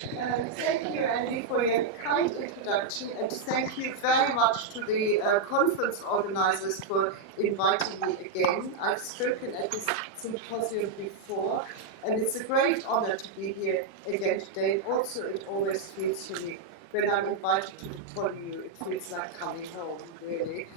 Thank you, Andy, for your kind introduction, and thank you very much to the conference organizers for inviting me again. I've spoken at this symposium before, and it's a great honor to be here again today. Also, it always feels to me, when I'm invited to the PolyU, it feels like coming home, really.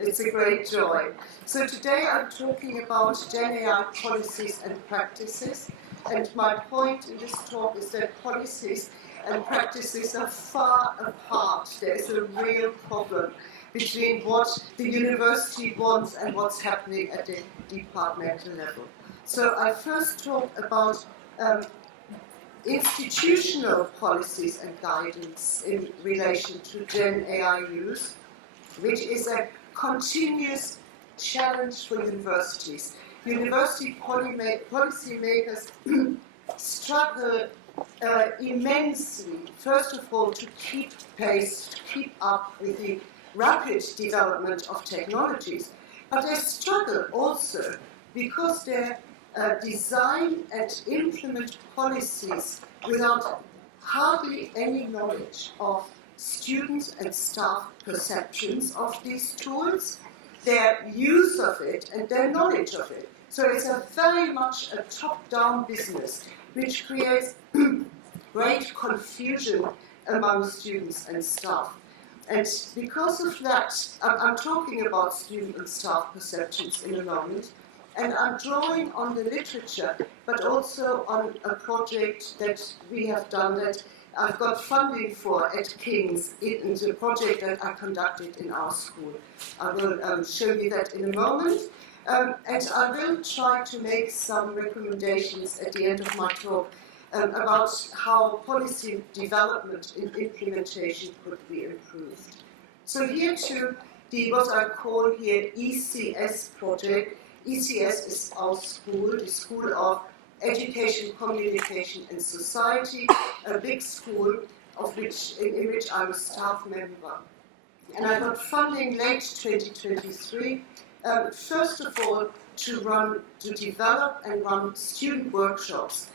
It's a great joy. So today I'm talking about GenAI policies and practices. And my point in this talk is that policies and practices are far apart. There is a real problem between what the university wants and what's happening at the departmental level. So I first talk about institutional policies and guidance in relation to GenAI use, which is a continuous challenge for universities. University policymakers struggle immensely, first of all, to keep pace, to keep up with the rapid development of technologies, but they struggle also because they design and implement policies without hardly any knowledge of students' and staff perceptions of these tools, their use of it, and their knowledge of it. So it's a very much a top-down business, which creates great confusion among students and staff. And because of that, I'm talking about student and staff perceptions in a moment, and I'm drawing on the literature, but also on a project that we have done that I've got funding for at King's. It's a project that I conducted in our school. I will show you that in a moment. And I will try to make some recommendations at the end of my talk about how policy development and implementation could be improved. So here too, what I call here ECS project. ECS is our school, the School of Education, Communication and Society, a big school in which I'm a staff member. And I got funding late 2023, first of all, to develop and run student workshops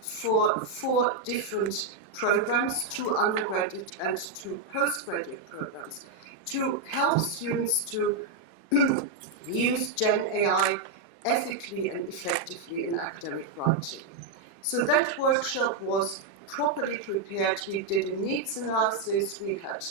for 4 different programs, 2 undergraduate and 2 postgraduate programs, to help students to use GenAI ethically and effectively in academic writing. So that workshop was properly prepared. We did a needs analysis. We had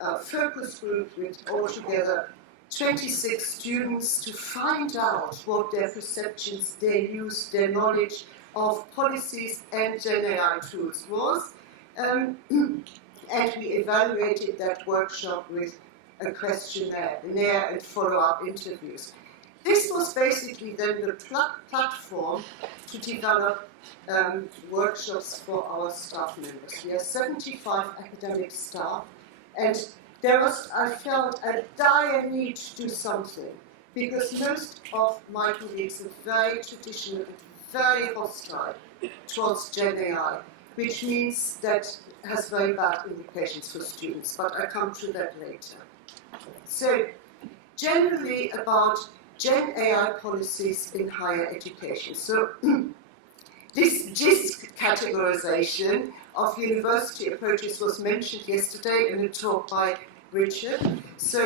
a focus group with altogether 26 students to find out what their perceptions, their use, their knowledge of policies and GenAI tools was. And we evaluated that workshop with a questionnaire and follow-up interviews. This was basically then the platform to develop workshops for our staff members. We have 75 academic staff, and there was, I felt, a dire need to do something, because most of my colleagues are very traditional and very hostile towards GenAI, which means that has very bad implications for students, but I come to that later. So, generally about GenAI policies in higher education. So, this GISC categorization of university approaches was mentioned yesterday in a talk by Richard. So,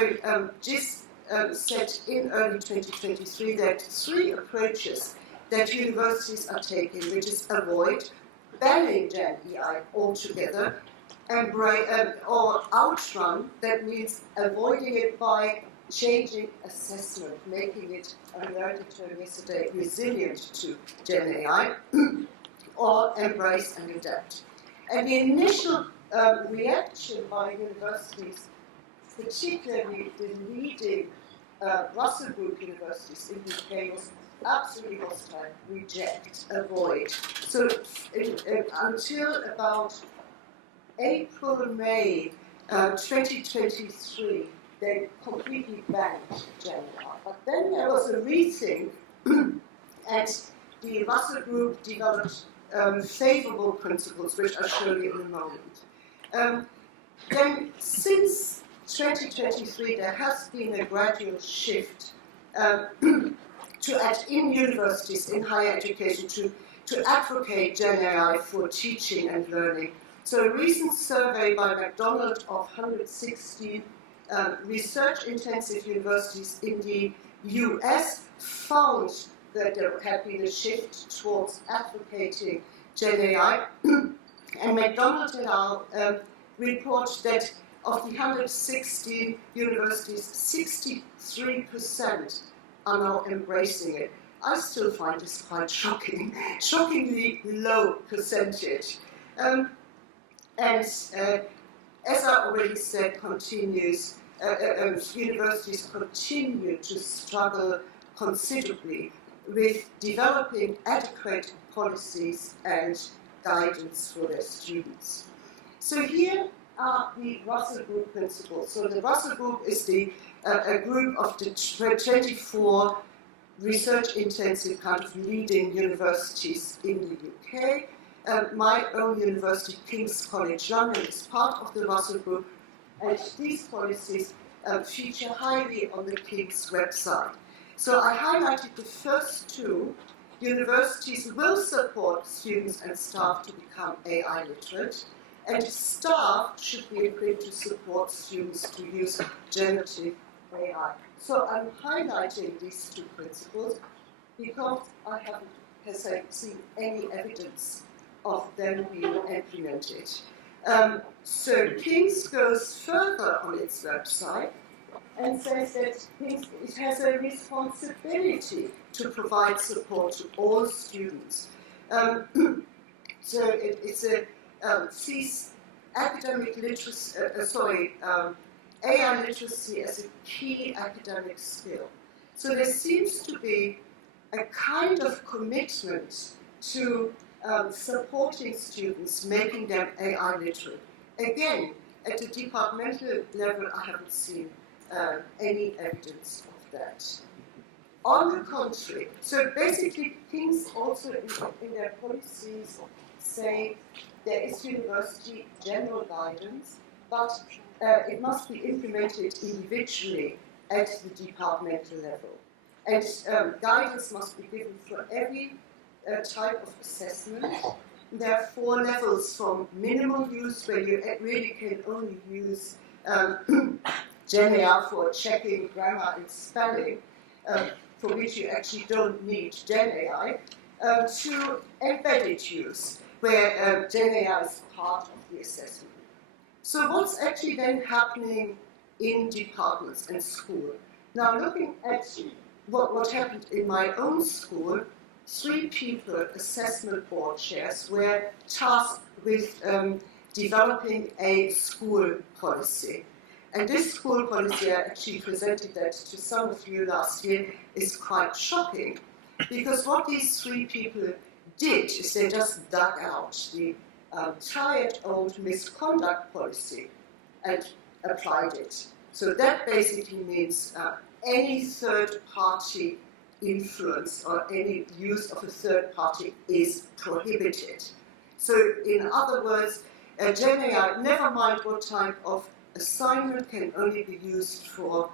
GISC said in early 2023 that 3 approaches that universities are taking, which is avoid, banning GenAI altogether, or outrun, that means avoiding it by changing assessment, making it, I learned the term yesterday, resilient to GenAI, or embrace and adapt. And the initial reaction by universities, particularly the leading Russell Group universities in the UK, was absolutely hostile, reject, avoid. So until about April, May 2023, they completely banned GenAI. But then there was a rethink, and the Russell Group developed favorable principles, which I'll show you in a moment. Then, since 2023, there has been a gradual shift in universities, in higher education, to advocate GenAI for teaching and learning. So a recent survey by McDonald of 160 research-intensive universities in the US found that there had been a shift towards advocating GenAI. And McDonald et al. Report that of the 160 universities, 63% are now embracing it. I still find this quite shocking, shockingly low percentage. And as I already said, universities continue to struggle considerably with developing adequate policies and guidance for their students. So here are the Russell Group principles. So the Russell Group is a group of the 24 research-intensive kind of leading universities in the UK. My own university, King's College London, is part of the Russell Group, and these policies feature highly on the King's website. So I highlighted the first two. Universities will support students and staff to become AI literate, and staff should be equipped to support students to use generative AI. So I'm highlighting these two principles because I haven't seen any evidence of them being implemented. So King's goes further on its website and says that it has a responsibility to provide support to all students. So it sees academic literacy, AI literacy as a key academic skill. So there seems to be a kind of commitment to supporting students, making them AI literate. Again, at the departmental level, I haven't seen any evidence of that. On the contrary, so basically King's also in their policies say there is university general guidance, but it must be implemented individually at the departmental level. And guidance must be given for every type of assessment. There are 4 levels from minimal use, where you really can only use GenAI for checking grammar and spelling, for which you actually don't need GenAI, to embedded use, where GenAI is part of the assessment. So what's actually then happening in departments and school? Now looking at what happened in my own school, 3 people, assessment board chairs, were tasked with developing a school policy. And this school policy, I actually presented that to some of you last year, is quite shocking. Because what these 3 people did is they just dug out the tired old misconduct policy and applied it. So that basically means any third-party influence or any use of a third party is prohibited. So in other words, GenAI, never mind what type of assignment, can only be used for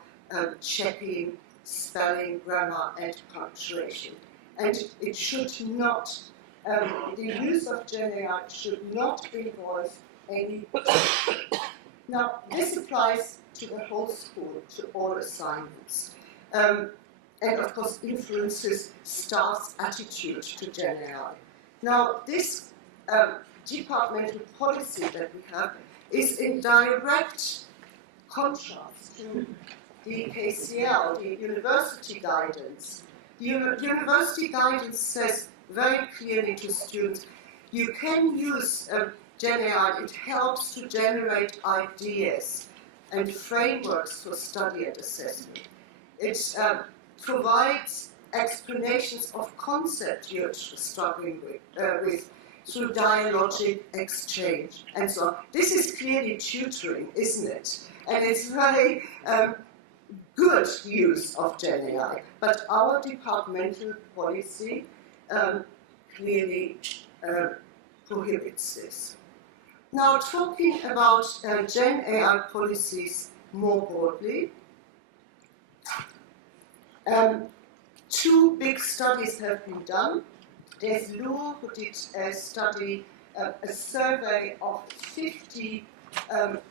checking spelling, grammar, and punctuation. And it should not, the use of GenAI should not involve any. Now, this applies to the whole school, to all assignments. And of course influences staff's attitude to GenAI. Now this departmental policy that we have is in direct contrast to the KCL, the university guidance. The university guidance says very clearly to students, you can use GenAI, it helps to generate ideas and frameworks for study and assessment. It provides explanations of concepts you're struggling with through dialogic exchange and so on. This is clearly tutoring, isn't it? And it's very good use of GenAI. But our departmental policy clearly prohibits this. Now, talking about GenAI policies more broadly, 2 big studies have been done. There's Luo, who did a study, a survey of 50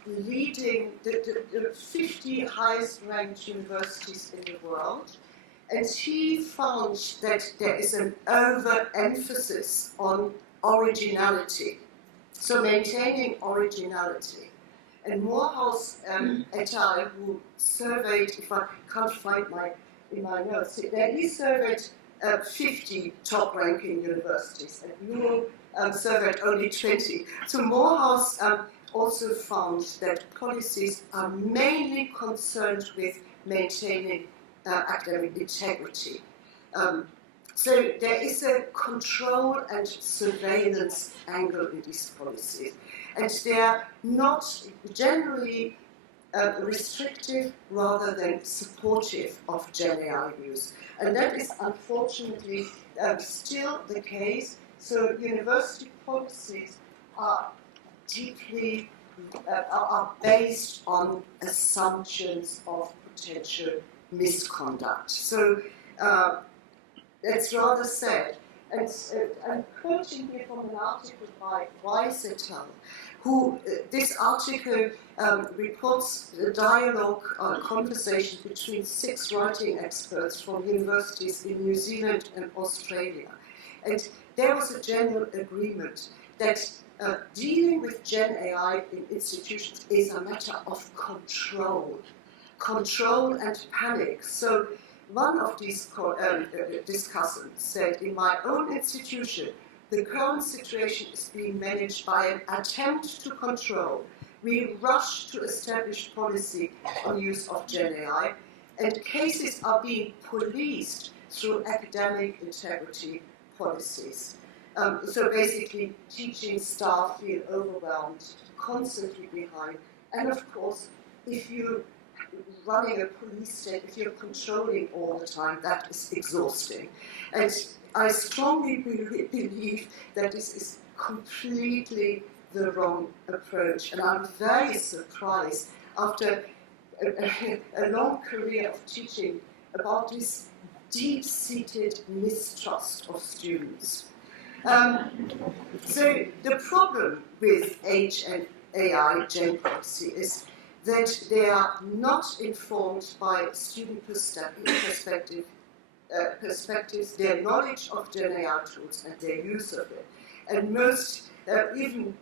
leading, the 50 highest ranked universities in the world. And he found that there is an overemphasis on originality, so maintaining originality. And Morehouse et al., who surveyed, if I can't find in my notes, he surveyed 50 top-ranking universities, and Luo surveyed only 20. So Morehouse also found that policies are mainly concerned with maintaining academic integrity. So there is a control and surveillance angle in these policies, and they are not generally restrictive rather than supportive of GenAI use. And that is unfortunately still the case. So university policies are deeply are based on assumptions of potential misconduct. So that's rather sad. And I'm quoting here from an article by Weiss et al., who this article reports a dialogue, conversation between 6 writing experts from universities in New Zealand and Australia. And there was a general agreement that dealing with GenAI in institutions is a matter of control and panic. So one of these discussants said, in my own institution, the current situation is being managed by an attempt to control. We rush to establish policy on use of GenAI, and cases are being policed through academic integrity policies. So basically, teaching staff feel overwhelmed, constantly behind, and of course, if you're running a police state, if you're controlling all the time, that is exhausting. And I strongly believe that this is completely the wrong approach. And I'm very surprised, after a long career of teaching, about this deep-seated mistrust of students. So the problem with AI Gen policy is that they are not informed by student perspectives, their knowledge of GenAI tools and their use of it. And most, even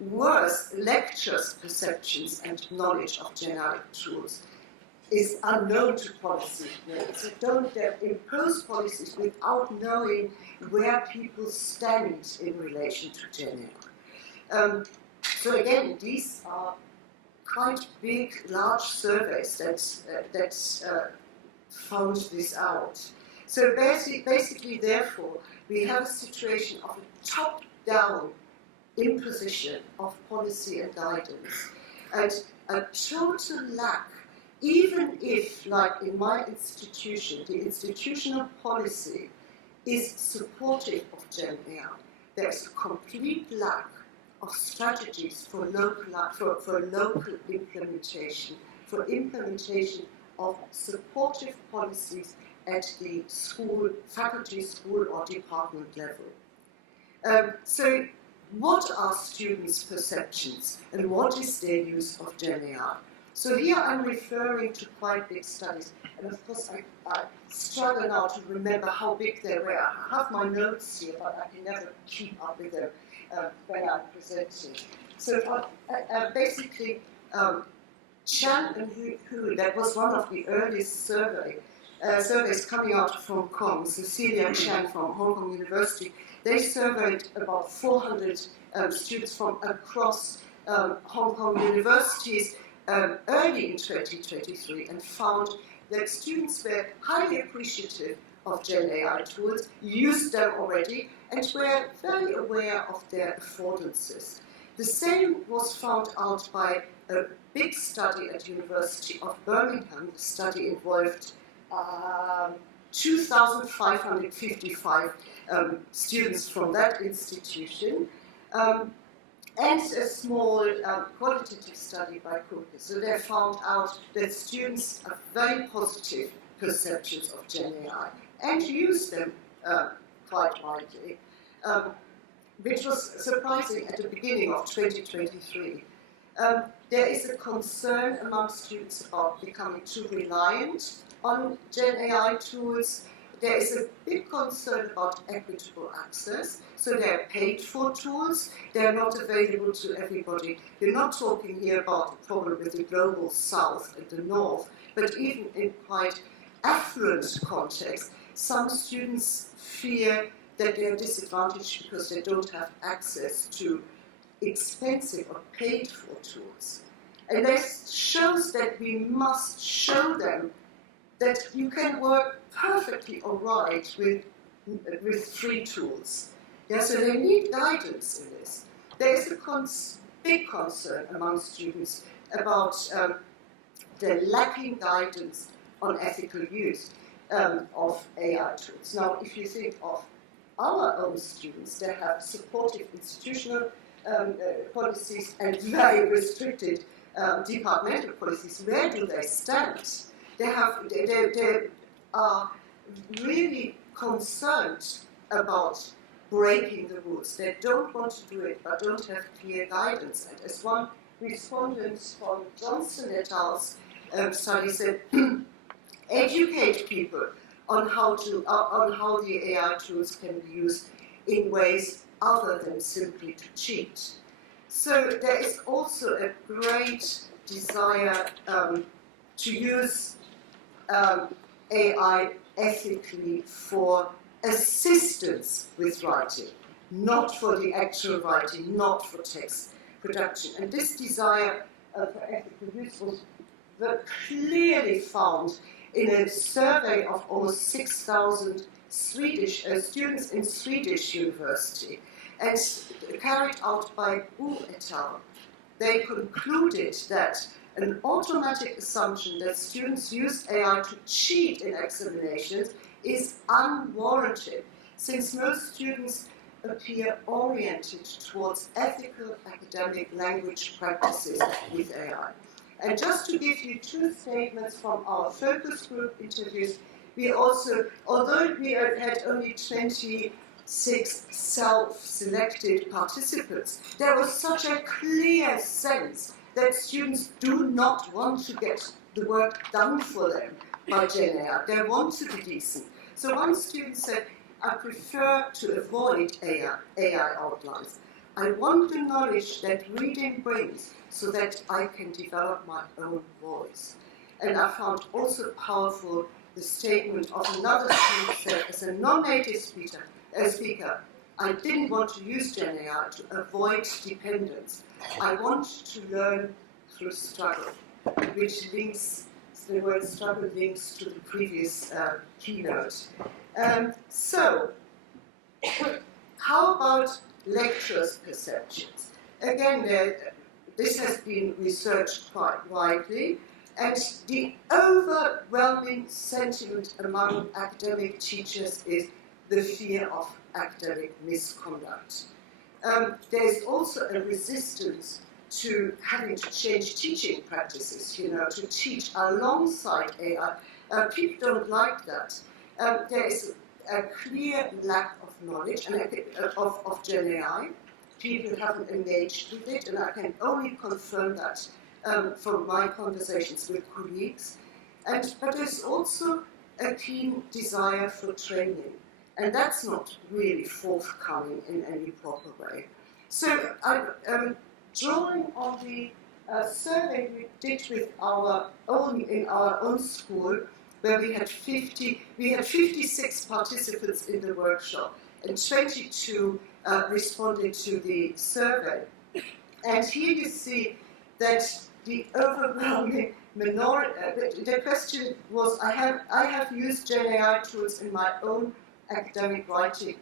worse, lecturers' perceptions and knowledge of GenAI tools is unknown to policymakers. So they impose policies without knowing where people stand in relation to GenAI. So again, these are quite big, large surveys that found this out. So basically, therefore, we have a situation of a top-down imposition of policy and guidance, and a total lack, even if, like in my institution, the institutional policy is supportive of GenAI, there's a complete lack of strategies for local implementation, for implementation of supportive policies at the school, faculty, school, or department level. So what are students' perceptions and what is their use of GenAI? So here I'm referring to quite big studies, and of course I struggle now to remember how big they were. I have my notes here, but I can never keep up with them when I'm presenting. So basically, Chan and Hu, that was one of the earliest surveys coming out from Hong Kong, Cecilia Chan from Hong Kong University. They surveyed about 400 students from across Hong Kong universities early in 2023 and found that students were highly appreciative of GenAI tools, used them already, and were very aware of their affordances. The same was found out by a big study at the University of Birmingham. The study involved 2,555 students from that institution, and a small qualitative study by Cook. So they found out that students are very positive perceptions of GenAI and use them quite widely, which was surprising at the beginning of 2023. There is a concern among students about becoming too reliant on GenAI tools. There is a big concern about equitable access. So they're paid for tools, they're not available to everybody. We're not talking here about the problem with the global south and the north, but even in quite affluent contexts, some students fear that they are disadvantaged because they don't have access to expensive or paid for tools. And this shows that we must show them that you can work perfectly all right with free tools. Yeah, so they need guidance in this. There is a big concern among students about the lacking guidance on ethical use of AI tools. Now, if you think of our own students, they have supportive institutional policies and very restricted departmental policies. Where do they stand? They are really concerned about breaking the rules. They don't want to do it, but don't have clear guidance. And as one respondent from Johnson et al.'s study said, educate people on how the AI tools can be used in ways other than simply to cheat. So there is also a great desire to use AI ethically for assistance with writing, not for the actual writing, not for text production. And this desire for ethical use was clearly found in a survey of almost 6,000 Swedish students in Swedish university, and carried out by Wu et al. They concluded that an automatic assumption that students use AI to cheat in examinations is unwarranted, since most students appear oriented towards ethical academic language practices with AI. And just to give you two statements from our focus group interviews, we also, although we had only 26 self-selected participants, there was such a clear sense that students do not want to get the work done for them by GenAI. They want to be decent. So one student said, I prefer to avoid AI outlines. I want the knowledge that reading brings so that I can develop my own voice. And I found also powerful the statement of another student said, as a non-native speaker, I didn't want to use GenAI to avoid dependence. I want to learn through struggle, which links, the word struggle links to the previous keynote. So, how about lecturers' perceptions? Again, this has been researched quite widely, and the overwhelming sentiment among academic teachers is the fear of academic misconduct. There is also a resistance to having to change teaching practices, to teach alongside AI. People don't like that. There is a clear lack of knowledge and of GenAI. People haven't engaged with it, and I can only confirm that from my conversations with colleagues. But there's also a keen desire for training, and that's not really forthcoming in any proper way. So drawing on the survey we did with in our own school, where we had 56 participants in the workshop, and 22 responded to the survey. And here you see that the overwhelming minority, the question was, I have used GenAI tools in my own academic writing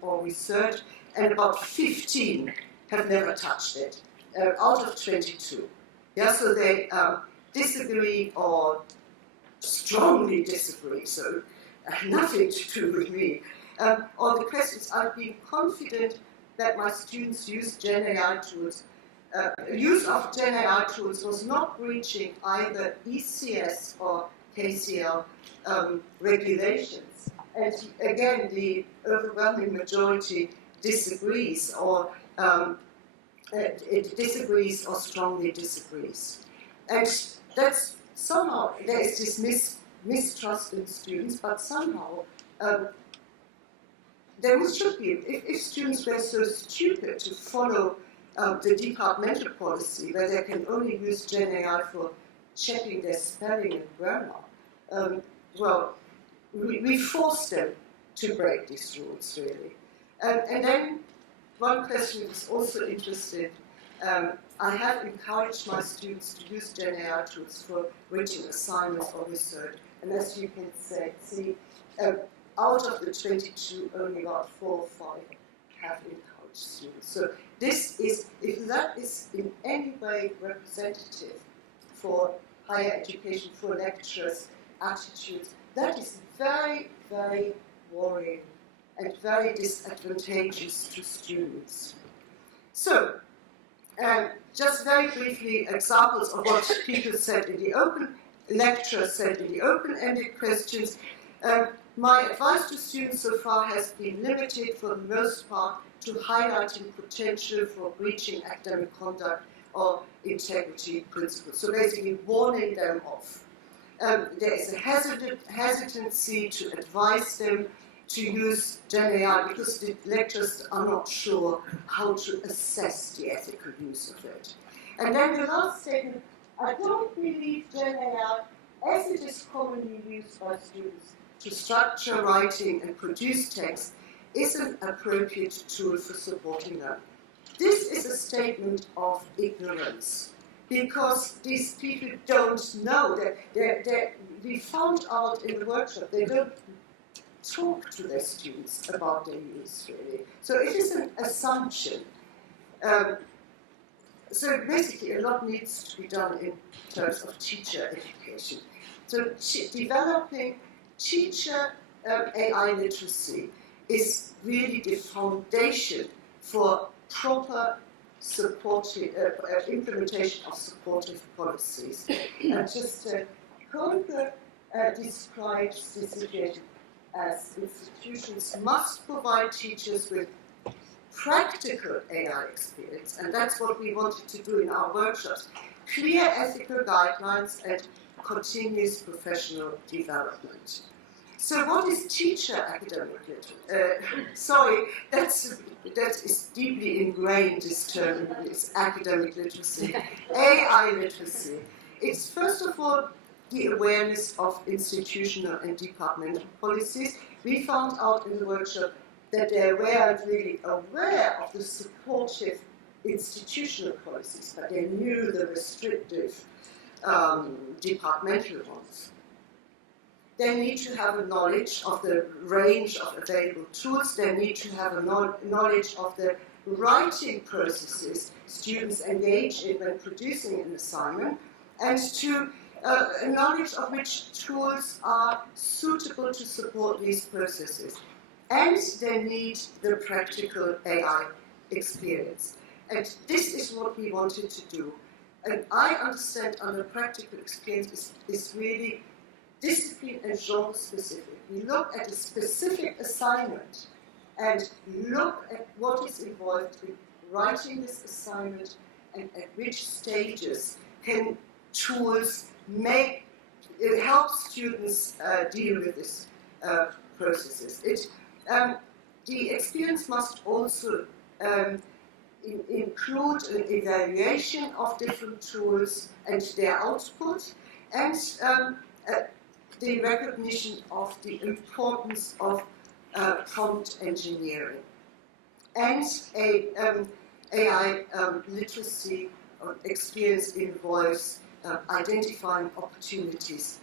or research, and about 15 have never touched it, out of 22. Yeah, so they disagree or strongly disagree, so nothing to do with me. On the questions, I've been confident that my students use GenAI tools. Use of GenAI tools was not breaching either ECS or KCL regulations. And again, the overwhelming majority disagrees, or it disagrees or strongly disagrees. And that's somehow, there is this mistrust in students, but somehow there should be, if students were so stupid to follow the departmental policy, where they can only use GenAI for checking their spelling and grammar, well, we force them to break these rules, really. And then one question is also interesting. I have encouraged my students to use GenAI tools for written assignments or research, and as you can see, out of the 22, only about 4 or 5 have encouraged students. So this is, if that is in any way representative for higher education, for lecturers' attitudes, that is very, very worrying and very disadvantageous to students. So, just very briefly, examples of what people said in the open, lecturers said in the open-ended questions. My advice to students so far has been limited, for the most part, to highlighting potential for breaching academic conduct or integrity principles. So basically warning them off. There is a hesitancy to advise them to use GenAI because the lecturers are not sure how to assess the ethical use of it. And then the last statement, I don't believe GenAI, as it is commonly used by students to structure writing and produce text, is an appropriate tool for supporting them. This is a statement of ignorance, because these people don't know. We found out in the workshop, they don't talk to their students about their use, really. So it is an assumption. So basically, a lot needs to be done in terms of teacher education. So developing teacher AI literacy is really the foundation for proper supportive implementation of supportive policies. And just Holger describes this situation as institutions must provide teachers with practical AI experience, and that's what we wanted to do in our workshops. Clear ethical guidelines and continuous professional development. So what is teacher academic literacy? Sorry, that is deeply ingrained, this term, is academic literacy. AI literacy. It's first of all the awareness of institutional and departmental policies. We found out in the workshop that they weren't really aware of the supportive institutional policies, but they knew the restrictive departmental ones. They need to have a knowledge of the range of available tools. They need to have a knowledge of the writing processes students engage in when producing an assignment, and to a knowledge of which tools are suitable to support these processes. And they need the practical AI experience. And this is what we wanted to do. And I understand under practical experience is really discipline and genre specific. We look at a specific assignment and look at what is involved in writing this assignment and at which stages can tools help students deal with this processes. The experience must also include an evaluation of different tools and their output, and the recognition of the importance of prompt engineering. And AI literacy experience involves identifying opportunities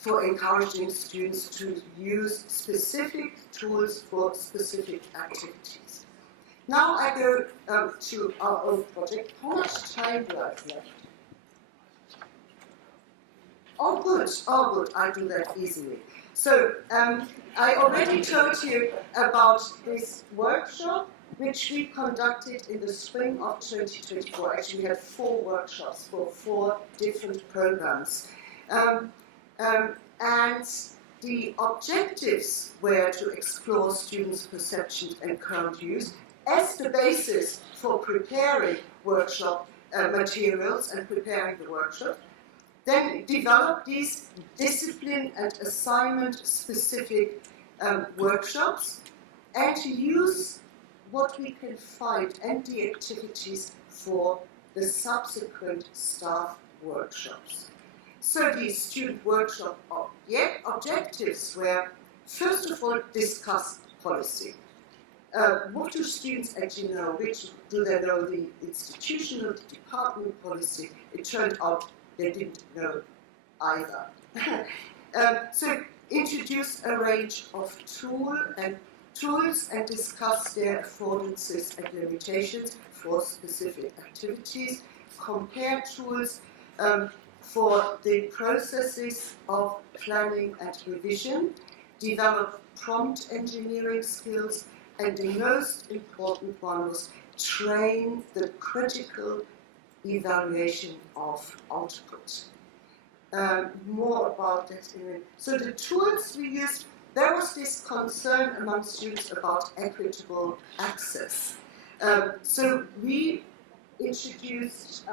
for encouraging students to use specific tools for specific activities. Now I go to our own project. How much time do I have left? Oh good, I do that easily. So I already told you about this workshop, which we conducted in the spring of 2024. Actually, we had 4 workshops for 4 different programs. And the objectives were to explore students' perceptions and current use as the basis for preparing workshop materials and preparing the workshop. Then develop these discipline and assignment-specific workshops, and to use what we can find and the activities for the subsequent staff workshops. So these student workshop objectives were, first of all, discuss policy. What do students actually know? Do they know the institutional, the department policy? It turned out they didn't know either. So introduce a range of tools and discuss their affordances and limitations for specific activities. Compare tools for the processes of planning and revision. Develop prompt engineering skills. And the most important one was train the critical evaluation of output. More about that in a minute. So the tools we used, there was this concern among students about equitable access. So we introduced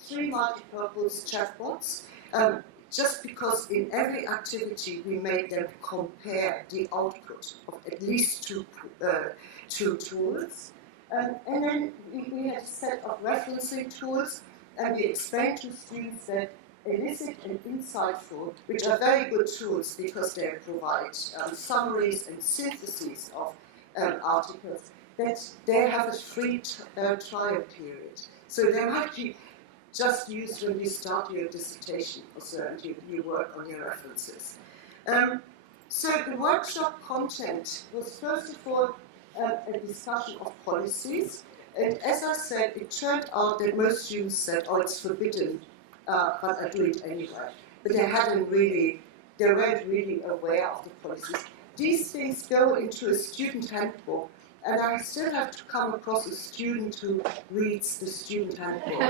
3 multi-purpose chatbots, just because in every activity we made them compare the output of at least two tools. And then we had a set of referencing tools, and we explained to students that Elicit and Insightful, which are very good tools because they provide summaries and syntheses of articles, that they have a free trial period. So they might be just used when you start your dissertation or so, and you work on your references. So the workshop content was first of all a discussion of policies, and as I said, it turned out that most students said, oh, it's forbidden, but I do it anyway. But they weren't really aware of the policies. These things go into a student handbook, and I still have to come across a student who reads the student handbook.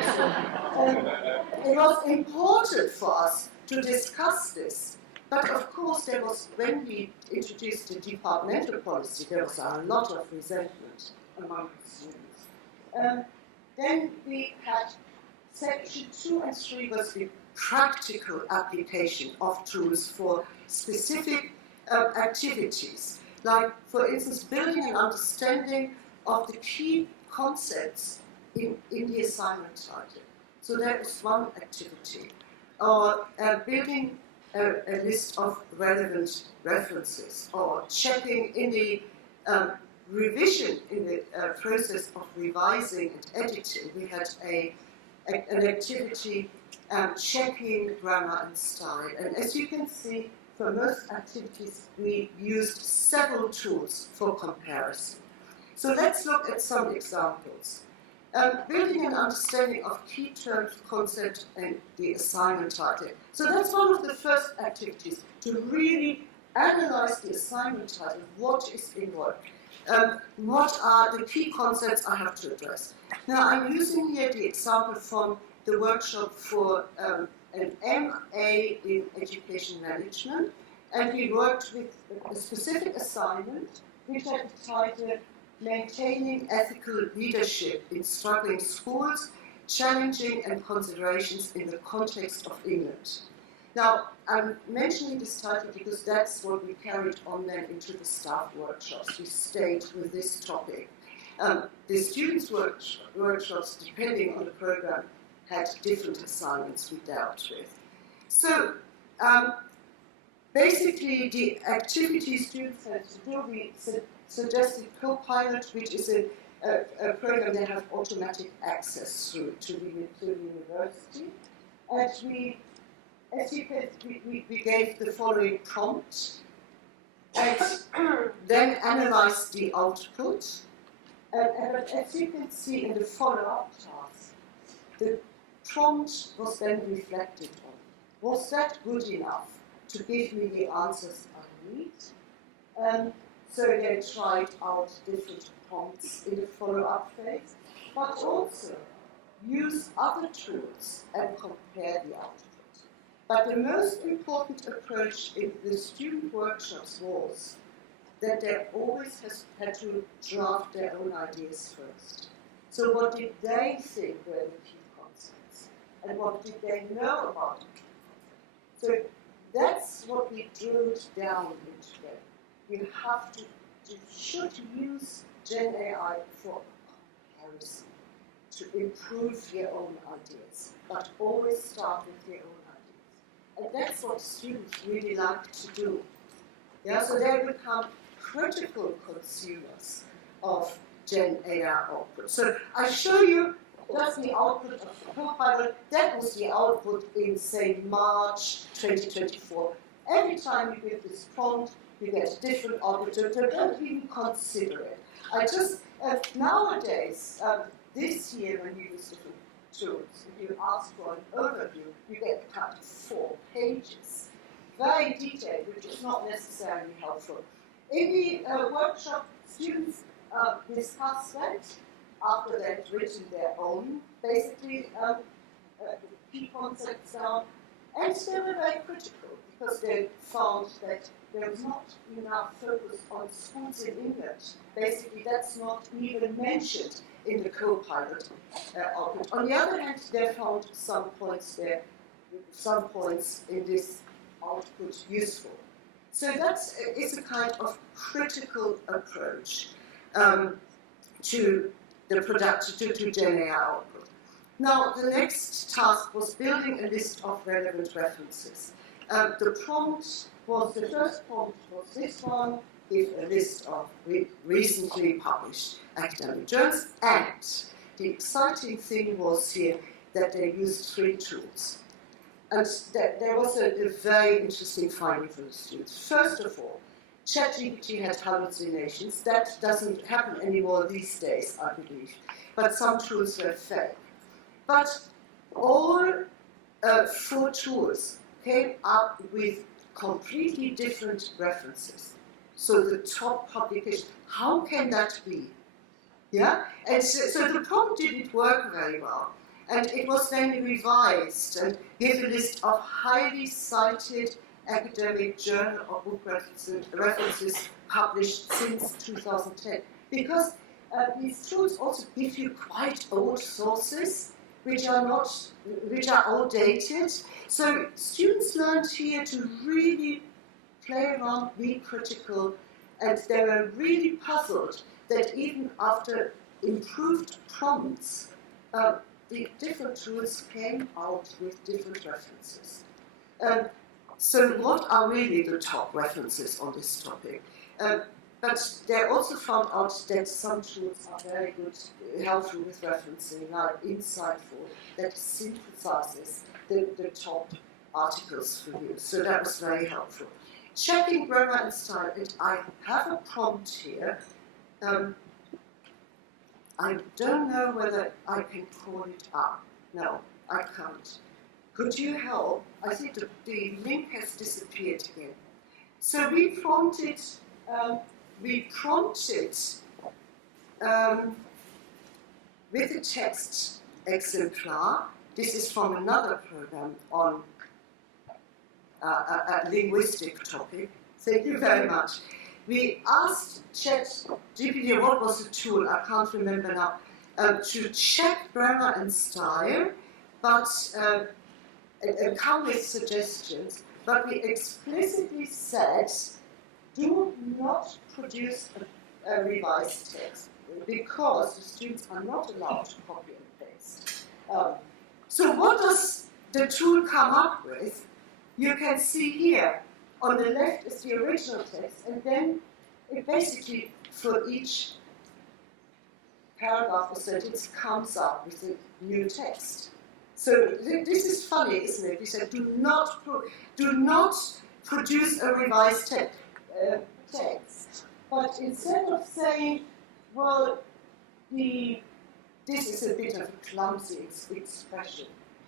It was important for us to discuss this. But of course, when we introduced the departmental policy, there was a lot of resentment among the students. Then we had section 2 and 3 was the practical application of tools for specific activities. Like, for instance, building an understanding of the key concepts in the assignment title. So that is one activity. Or building a list of relevant references, or checking in the revision, in the process of revising and editing. We had an activity checking grammar and style. And as you can see, for most activities, we used several tools for comparison. So let's look at some examples. Building an understanding of key terms, concept, and the assignment title. So that's one of the first activities, to really analyze the assignment title. What is involved? What are the key concepts I have to address? Now, I'm using here the example from the workshop for an MA in Education Management, and we worked with a specific assignment which had the title Maintaining Ethical Leadership in Struggling Schools, Challenging and Considerations in the Context of England. Now, I'm mentioning this title because that's what we carried on then into the staff workshops. We stayed with this topic. The students' workshops, depending on the program, had different assignments we dealt with. So, basically, the activity students had to do, we suggested Copilot, which is a program they have automatic access through to the university. And we, as you can, we gave the following prompt, and then analyzed the output. And as you can see in the follow-up task, the prompt was then reflected on. Was that good enough to give me the answers I need? So they tried out different prompts in the follow-up phase, but also use other tools and compare the output. But the most important approach in the student workshops was that they always had to draft their own ideas first. So what did they think were the key concepts? And what did they know about the key concepts? So that's what we drilled down into them. You should use GenAI for comparison to improve your own ideas, but always start with your own ideas. And that's what students really like to do. Yeah, so they become critical consumers of GenAI output. So I show you that's the output of the Copilot. That was the output in, say, March 2024. Every time you give this prompt, you get a different output. So don't even consider it. I just, nowadays, this year when you use different tools, if you ask for an overview, you get cut 4 pages. Very detailed, which is not necessarily helpful. In the workshop, students discuss that after they've written their own, basically, key concepts down, and they were very critical because they found that there was not enough focus on schools in England. Basically, that's not even mentioned in the Copilot output. On the other hand, they found some points in this output useful. So it's a kind of critical approach to the production to GenAI output. Now, the next task was building a list of relevant references. The first prompt was this one, give a list of recently published academic journals, and the exciting thing was here that they used 3 tools. And there was a very interesting finding for the students. First of all, ChatGPT had hallucinations. That doesn't happen anymore these days, I believe. But some tools were fake. But all 4 tools came up with completely different references. So the top publication, how can that be? Yeah? And so the prompt didn't work very well. And it was then revised and gave a list of highly cited academic journal or book references published since 2010. Because these tools also give you quite old sources, which are outdated. So students learned here to really play around, be critical, and they were really puzzled that even after improved prompts, the different tools came out with different references. So what are really the top references on this topic? But they also found out that some tools are very good, helpful with referencing, like Insightful, that synthesizes the top articles for you. So that was very helpful. Checking grammar and style, and I have a prompt here. I don't know whether I can call it up. No, I can't. Could you help? I think the link has disappeared again. So we prompted with a text exemplar. This is from another program on a linguistic topic. Thank you very much. We asked ChatGPT, what was the tool, I can't remember now, to check grammar and style, but come with suggestions, but we explicitly said, do not produce a revised text, because the students are not allowed to copy and paste. So what does the tool come up with? You can see here, on the left is the original text, and then it basically, for each paragraph or sentence, comes up with a new text. So this is funny, isn't it? We said, do not produce a revised text. But instead of saying, well, this is a bit of a clumsy expression,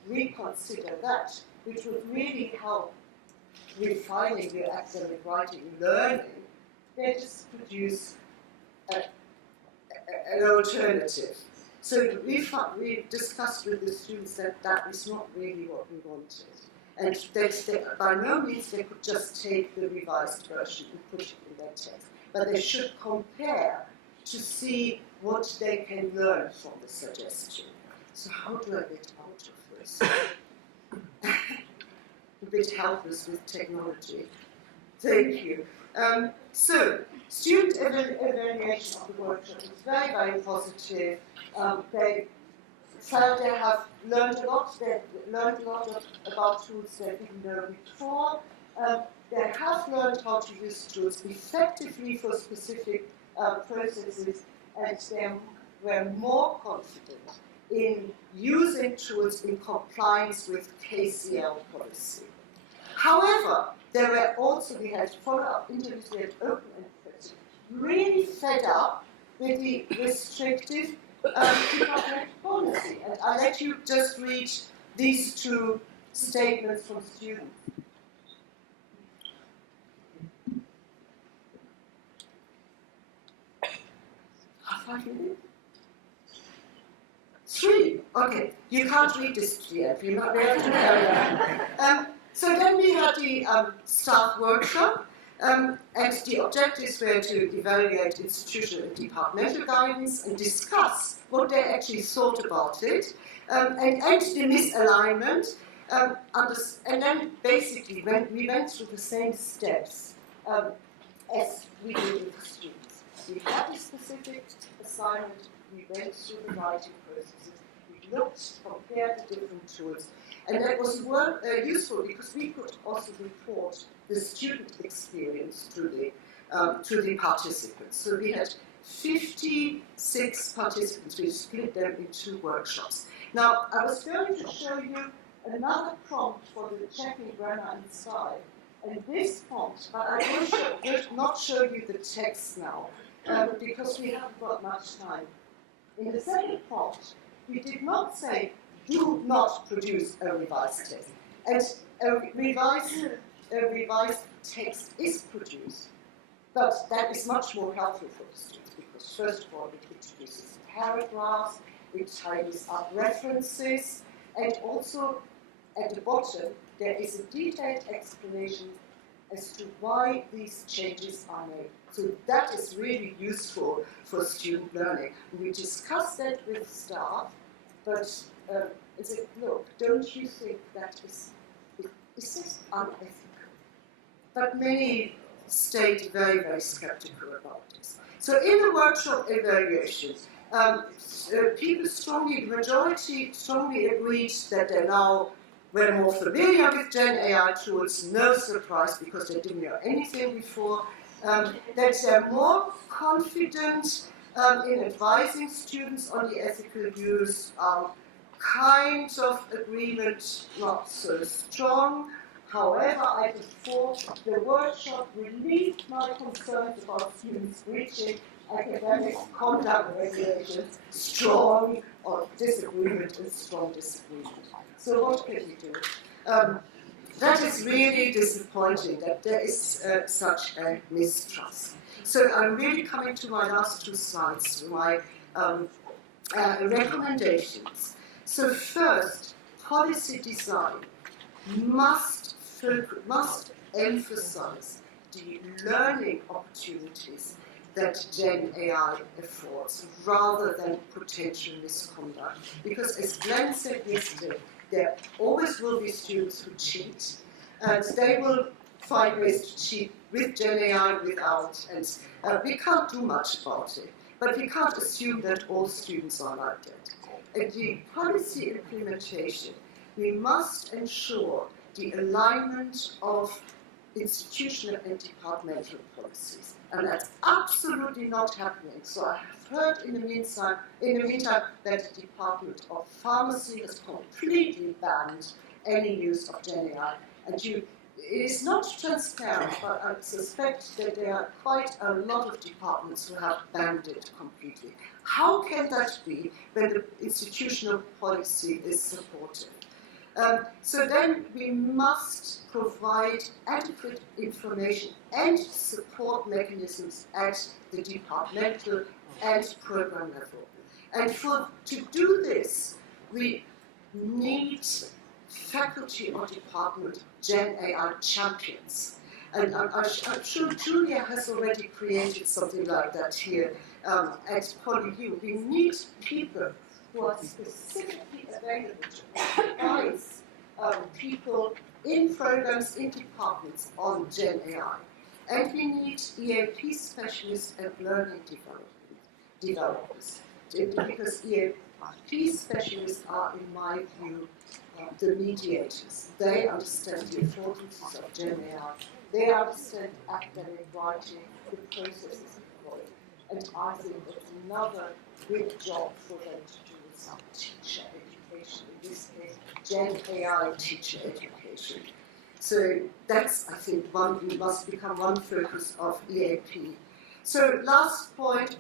reconsider that, which would really help refining your academic writing learning, they just produce an alternative. So we discussed with the students that that is not really what we wanted. And by no means they could just take the revised version and put it in their text. But they should compare to see what they can learn from the suggestion. So how do I get out of this? A bit helpless with technology. Thank you. So, student evaluation of the workshop is very, very positive. They felt they have learned a lot. They learned a lot about tools they didn't know before. They have learned how to use tools effectively for specific processes, and they were more confident in using tools in compliance with KCL policy. However, there were also, we had follow-up interviews, we had open and questions, really fed up with the restrictive department policy. And I'll let you just read these two statements from students. 5 minutes? 3. Okay, you can't read this yet. We have to carry on. So then we had the staff workshop, and the objectives were to evaluate institutional and departmental guidance and discuss what they actually thought about it, and the misalignment. And then basically, we went through the same steps as we did with the students. We had a specific assignment, we went through the writing processes, we looked, compared the different tools, and that was useful because we could also report the student experience to the participants. So we had 56 participants. We split them in 2 workshops. Now, I was going to show you another prompt for the checking grammar and style. And this prompt, but I will not show you the text now, because we haven't got much time. In the second prompt, we did not say, do not produce a revised text. And a revised text is produced, but that is much more helpful for the students, because first of all, it introduces paragraphs, it tidies up references, and also at the bottom, there is a detailed explanation as to why these changes are made. So that is really useful for student learning. We discussed that with staff, but I said, look, don't you think that is this unethical? But many stayed very, very skeptical about this. So in the workshop evaluation, majority strongly agreed that they now were more familiar with GenAI tools, no surprise because they didn't know anything before, that they're more confident in advising students on the ethical use, kind of agreement not so strong. However, I thought the workshop relieved my concerns about students breaching academic conduct regulations, strong or disagreement and strong disagreement. So what can you do? That is really disappointing that there is such a mistrust. So I'm really coming to my last 2 slides, my recommendations. So first, policy design must emphasize the learning opportunities that GenAI affords, rather than potential misconduct. Because as Glenn said yesterday, there always will be students who cheat, and they will find ways to cheat with GenAI, without, and we can't do much about it. But we can't assume that all students are like that. At the policy implementation, we must ensure the alignment of institutional and departmental policies. And that's absolutely not happening. So I have heard in the meantime that the Department of Pharmacy has completely banned any use of GenAI. And it is not transparent, but I suspect that there are quite a lot of departments who have banned it completely. How can that be when the institutional policy is supported? So then we must provide adequate information and support mechanisms at the departmental and program level. And to do this, we need faculty or department GenAI champions. And I'm sure Julia has already created something like that here at PolyU. We need people who are specifically available to advise people in programs, in departments on GenAI. And we need EAP specialists and learning developers. Because EAP specialists are, in my view, the mediators. They understand the affordances of GenAI. They understand academic writing, the processes employed. And I think that's another big job for them to do with some teacher education, in this case, GenAI teacher education. So that's, I think, must become one focus of EAP. So last point,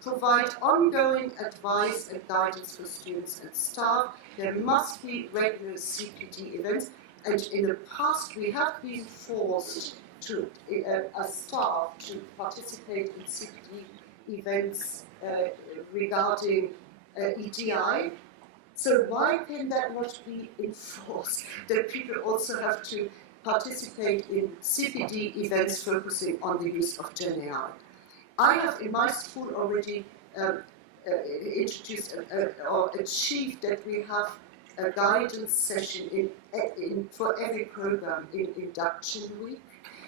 provide ongoing advice and guidance for students and staff. There must be regular CPD events, and in the past we have been forced to, as staff, to participate in CPD events regarding EDI. So why can that not be enforced? That people also have to participate in CPD events focusing on the use of GenAI. I have in my school already introduced or achieved that we have a guidance session for every program in induction week,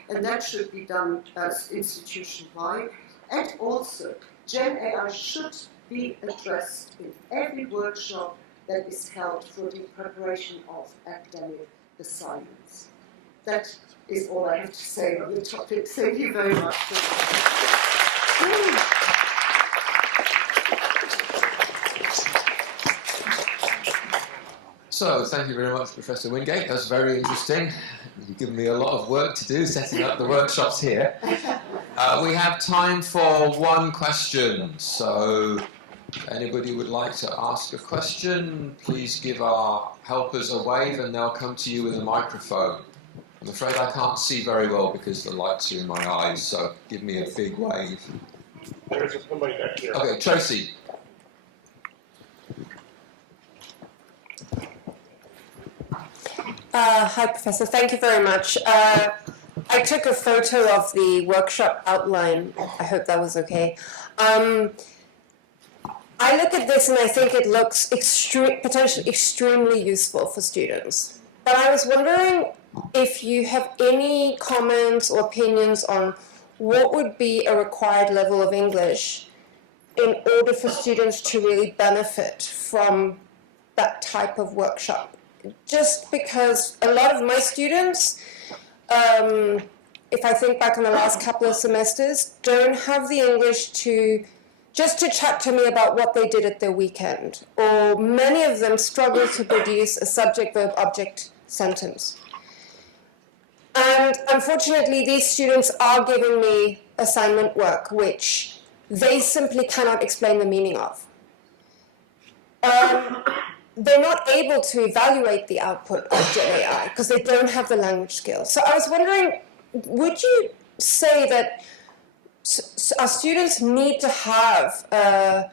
and that should be done as institution-wide. And also, GenAI should be addressed in every workshop that is held for the preparation of academic assignments. That is all I have to say on the topic. Thank you very much. So, thank you very much, Professor Wingate. That's very interesting. You've given me a lot of work to do setting up the workshops here. We have time for one question. So, if anybody would like to ask a question, please give our helpers a wave and they'll come to you with a microphone. I'm afraid I can't see very well because the lights are in my eyes, so give me a big wave. There's just somebody back here. Okay, Tracy. Hi, Professor. Thank you very much. I took a photo of the workshop outline. I hope that was okay. I look at this and I think it looks potentially extremely useful for students. But I was wondering if you have any comments or opinions on what would be a required level of English in order for students to really benefit from that type of workshop. Just because a lot of my students, if I think back on the last couple of semesters, don't have the English to chat to me about what they did at their weekend. Or many of them struggle to produce a subject-verb-object sentence. And unfortunately, these students are giving me assignment work, which they simply cannot explain the meaning of. They're not able to evaluate the output of GenAI because they don't have the language skills. So I was wondering, would you say that our students need to have a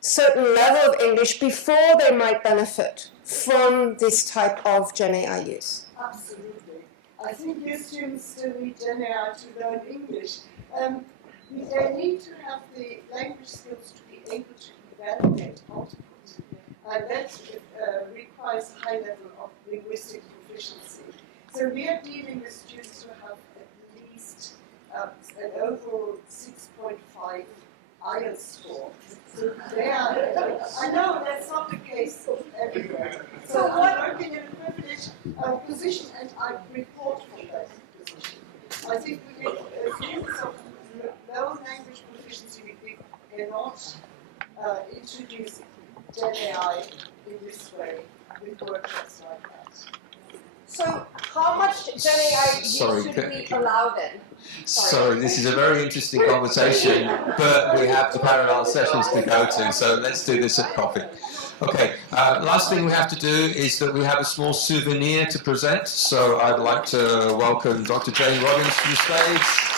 certain level of English before they might benefit from this type of GenAI use? Absolutely. I think your students still need GenAI to learn English. They need to have the language skills to be able to evaluate output. And that requires a high level of linguistic proficiency. So we are dealing with students who have at least an overall 6.5 IELTS score. So they are, I know that's not the case everywhere. So I'm working in a privileged position and I report from that position. I think we need students of low language proficiency, we cannot introduce GenAI in this way with workshops like that. So how much GenAI use should we allow then? Sorry, this is a very interesting conversation, but we have the parallel sessions to go to, so let's do this at coffee. Okay, last thing we have to do is that we have a small souvenir to present, so I'd like to welcome Dr. Jane Robbins to the stage.